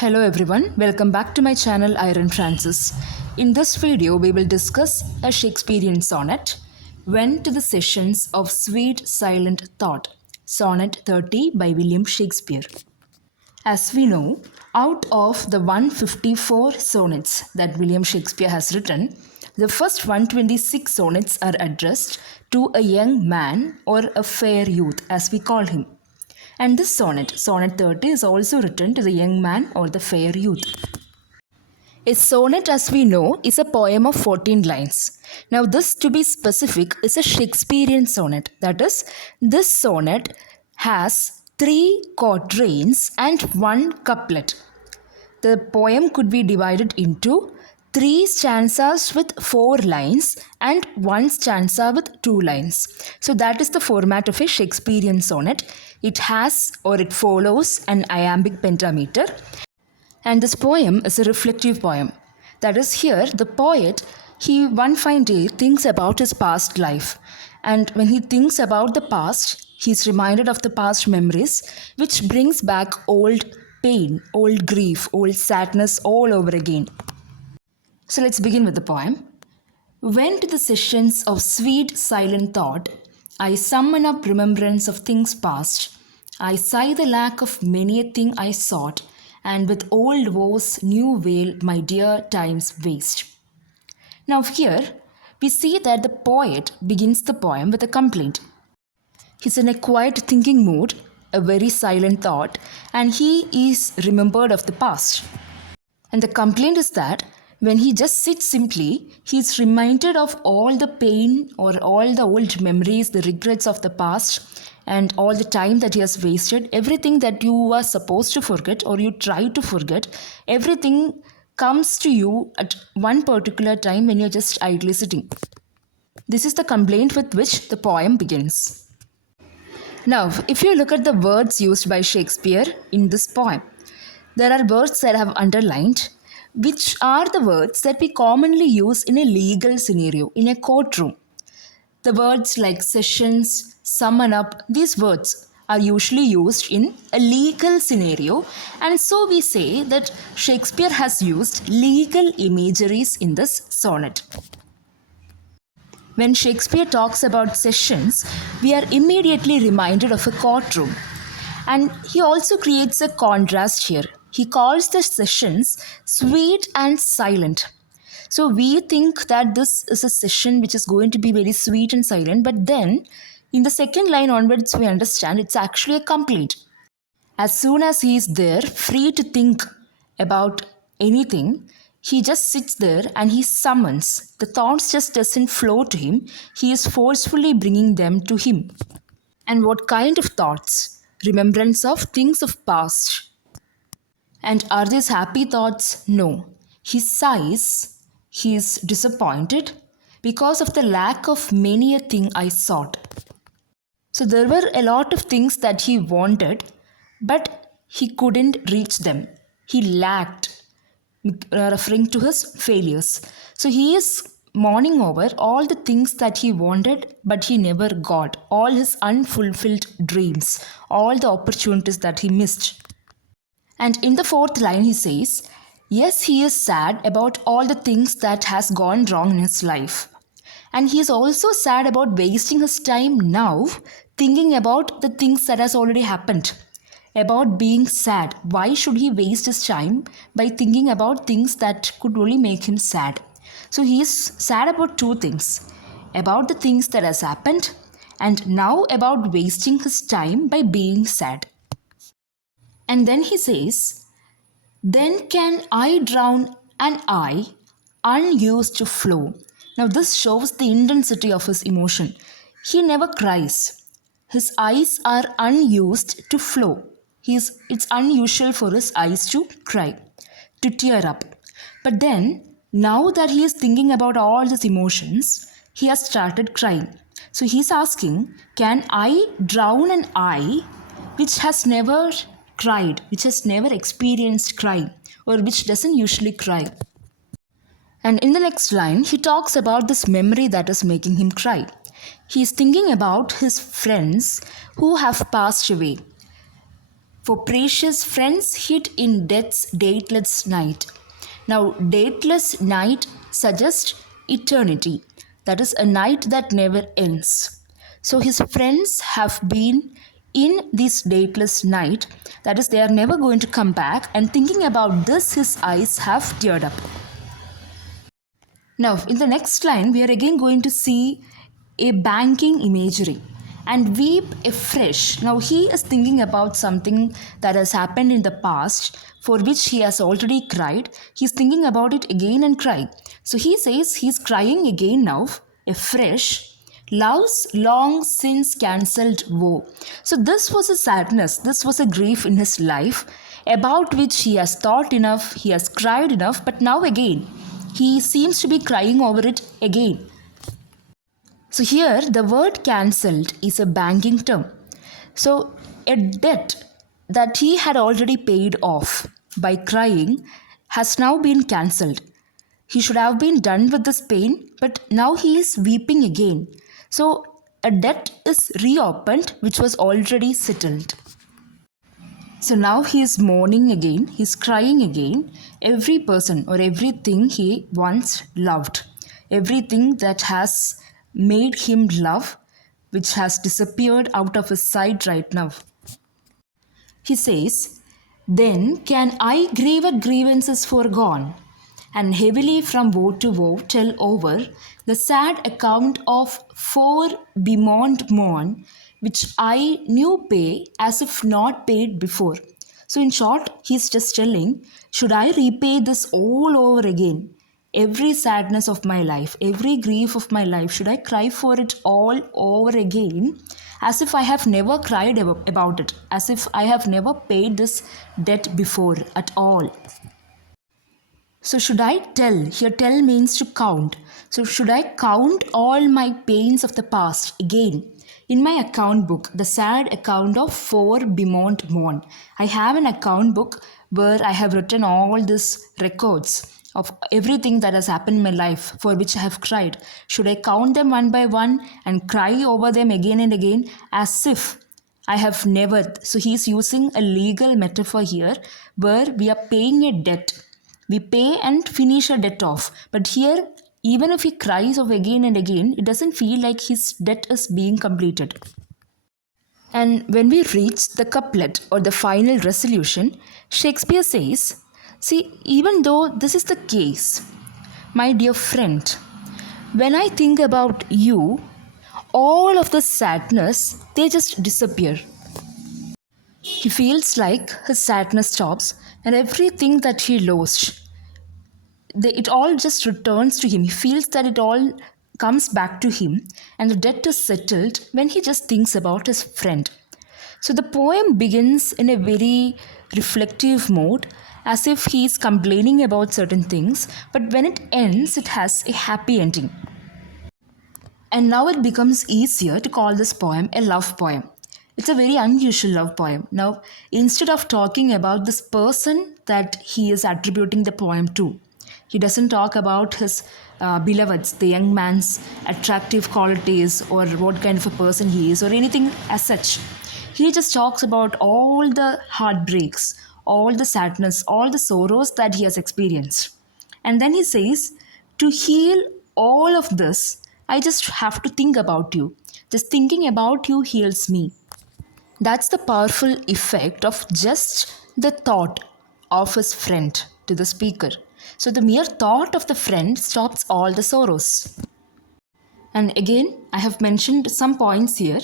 Hello everyone, welcome back to my channel IRENE Francis. In this video, we will discuss a Shakespearean sonnet, When to the Sessions of Sweet Silent Thought, Sonnet 30 by Willaim Shakespeare. As we know, out of the 154 sonnets that Willaim Shakespeare has written, the first 126 sonnets are addressed to a young man or a fair youth, as we call him. And this sonnet, Sonnet 30, is also written to the young man or the fair youth. A sonnet, as we know, is a poem of 14 lines. Now, this, to be specific, is a Shakespearean sonnet. That is, this sonnet has 3 quatrains and 1 couplet. The poem could be divided into 3 stanzas with 4 lines and 1 stanza with 2 lines. So that is the format of a Shakespearean sonnet. It has or it follows an iambic pentameter. And this poem is a reflective poem. That is, here the poet, one fine day thinks about his past life. And when he thinks about the past, he is reminded of the past memories, which brings back old pain, old grief, old sadness all over again. So let's begin with the poem. When to the sessions of sweet silent thought, I summon up remembrance of things past. I sigh the lack of many a thing I sought, and with old woes new veil my dear times waste. Now here, we see that the poet begins the poem with a complaint. He's in a quiet thinking mood, a very silent thought, and he is remembered of the past. And the complaint is that when he just sits simply, he is reminded of all the pain or all the old memories, the regrets of the past, and all the time that he has wasted. Everything that you are supposed to forget or you try to forget, everything comes to you at one particular time when you're just idly sitting. This is the complaint with which the poem begins. Now, if you look at the words used by Shakespeare in this poem, there are words that I have underlined, which are the words that we commonly use in a legal scenario, in a courtroom. The words like sessions, summon up, these words are usually used in a legal scenario, and so we say that Shakespeare has used legal imageries in this sonnet. When Shakespeare talks about sessions, we are immediately reminded of a courtroom. And he also creates a contrast here. He calls the sessions sweet and silent. So we think that this is a session which is going to be very sweet and silent, but then in the second line onwards we understand it's actually a complaint. As soon as he is there, free to think about anything, he just sits there and he summons. The thoughts just doesn't flow to him. He is forcefully bringing them to him. And what kind of thoughts? Remembrance of things of past. And are these happy thoughts? No. He sighs, he is disappointed because of the lack of many a thing I sought. So there were a lot of things that he wanted, but he couldn't reach them. He lacked, referring to his failures. So he is mourning over all the things that he wanted, but he never got. All his unfulfilled dreams, all the opportunities that he missed. And in the 4th line he says, yes, he is sad about all the things that has gone wrong in his life. And he is also sad about wasting his time now thinking about the things that has already happened. About being sad. Why should he waste his time by thinking about things that could only make him sad? So he is sad about 2 things. About the things that has happened and now about wasting his time by being sad. And then he says, then can I drown an eye unused to flow. Now this shows the intensity of his emotion. He never cries. His eyes are unused to flow. It's unusual for his eyes to cry, to tear up. But then, now that he is thinking about all these emotions, he has started crying. So he's asking, can I drown an eye which has never cried, which has never experienced crying, or which doesn't usually cry? And in the next line, he talks about this memory that is making him cry. He is thinking about his friends who have passed away. For precious friends hid in death's dateless night. Now, dateless night suggests eternity. That is a night that never ends. So his friends have been in this dateless night. That is, they are never going to come back. And thinking about this, his eyes have teared up. Now, in the next line, we are again going to see a banking imagery and weep afresh. Now, he is thinking about something that has happened in the past for which he has already cried. He's thinking about it again and crying. So, he says he's crying again now, afresh. Love's long since cancelled woe. So, this was a sadness, this was a grief in his life about which he has thought enough, he has cried enough, but now again, he seems to be crying over it again. So here the word cancelled is a banking term. So a debt that he had already paid off by crying has now been cancelled. He should have been done with this pain, but now he is weeping again. So a debt is reopened which was already settled. So now he is mourning again, he is crying again. Every person or everything he once loved, everything that has made him love, which has disappeared out of his sight right now. He says, then can I grieved grievances foregone, and heavily from woe to woe tell over the sad account of four bemoaned mourn, which I knew pay as if not paid before. So in short, he's just telling, should I repay this all over again? Every sadness of my life, every grief of my life, should I cry for it all over again? As if I have never cried about it, as if I have never paid this debt before at all. So should I tell? Here tell means to count. So should I count all my pains of the past again? In my account book, the sad account of four bemoaned mourn. I have an account book where I have written all these records of everything that has happened in my life for which I have cried. Should I count them one by one and cry over them again and again as if I have never? So he is using a legal metaphor here where we are paying a debt. We pay and finish a debt off. But here, even if he cries of again and again, it doesn't feel like his debt is being completed. And when we reach the couplet or the final resolution, Shakespeare says, see, even though this is the case, my dear friend, when I think about you, all of the sadness, they just disappear. He feels like his sadness stops and everything that he lost, it all just returns to him. He feels that it all comes back to him and the debt is settled when he just thinks about his friend. So the poem begins in a very reflective mode, as if he is complaining about certain things, but when it ends, it has a happy ending. And now it becomes easier to call this poem a love poem. It's a very unusual love poem. Now, instead of talking about this person that he is attributing the poem to, he doesn't talk about his beloveds, the young man's attractive qualities or what kind of a person he is or anything as such. He just talks about all the heartbreaks, all the sadness, all the sorrows that he has experienced. And then he says, to heal all of this, I just have to think about you. Just thinking about you heals me. That's the powerful effect of just the thought of his friend to the speaker. So the mere thought of the friend stops all the sorrows. And again, I have mentioned some points here.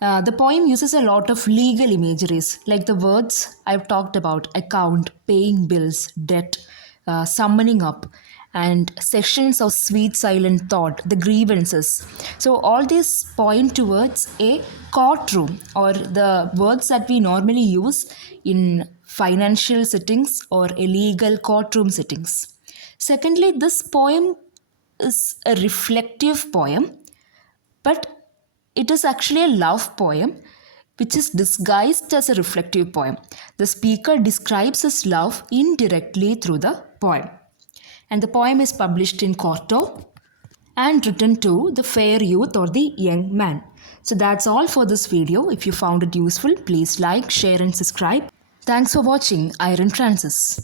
The poem uses a lot of legal imageries, like the words I've talked about: account, paying bills, debt, summoning up, and sessions of sweet silent thought, the grievances. So all these point towards a courtroom, or the words that we normally use in financial settings or a legal courtroom settings. Secondly, this poem is a reflective poem, but it is actually a love poem which is disguised as a reflective poem. The speaker describes his love indirectly through the poem. And the poem is published in quarto. and written to the fair youth or the young man. So that's all for this video. If you found it useful, please like, share and subscribe. Thanks for watching IRENE Francis.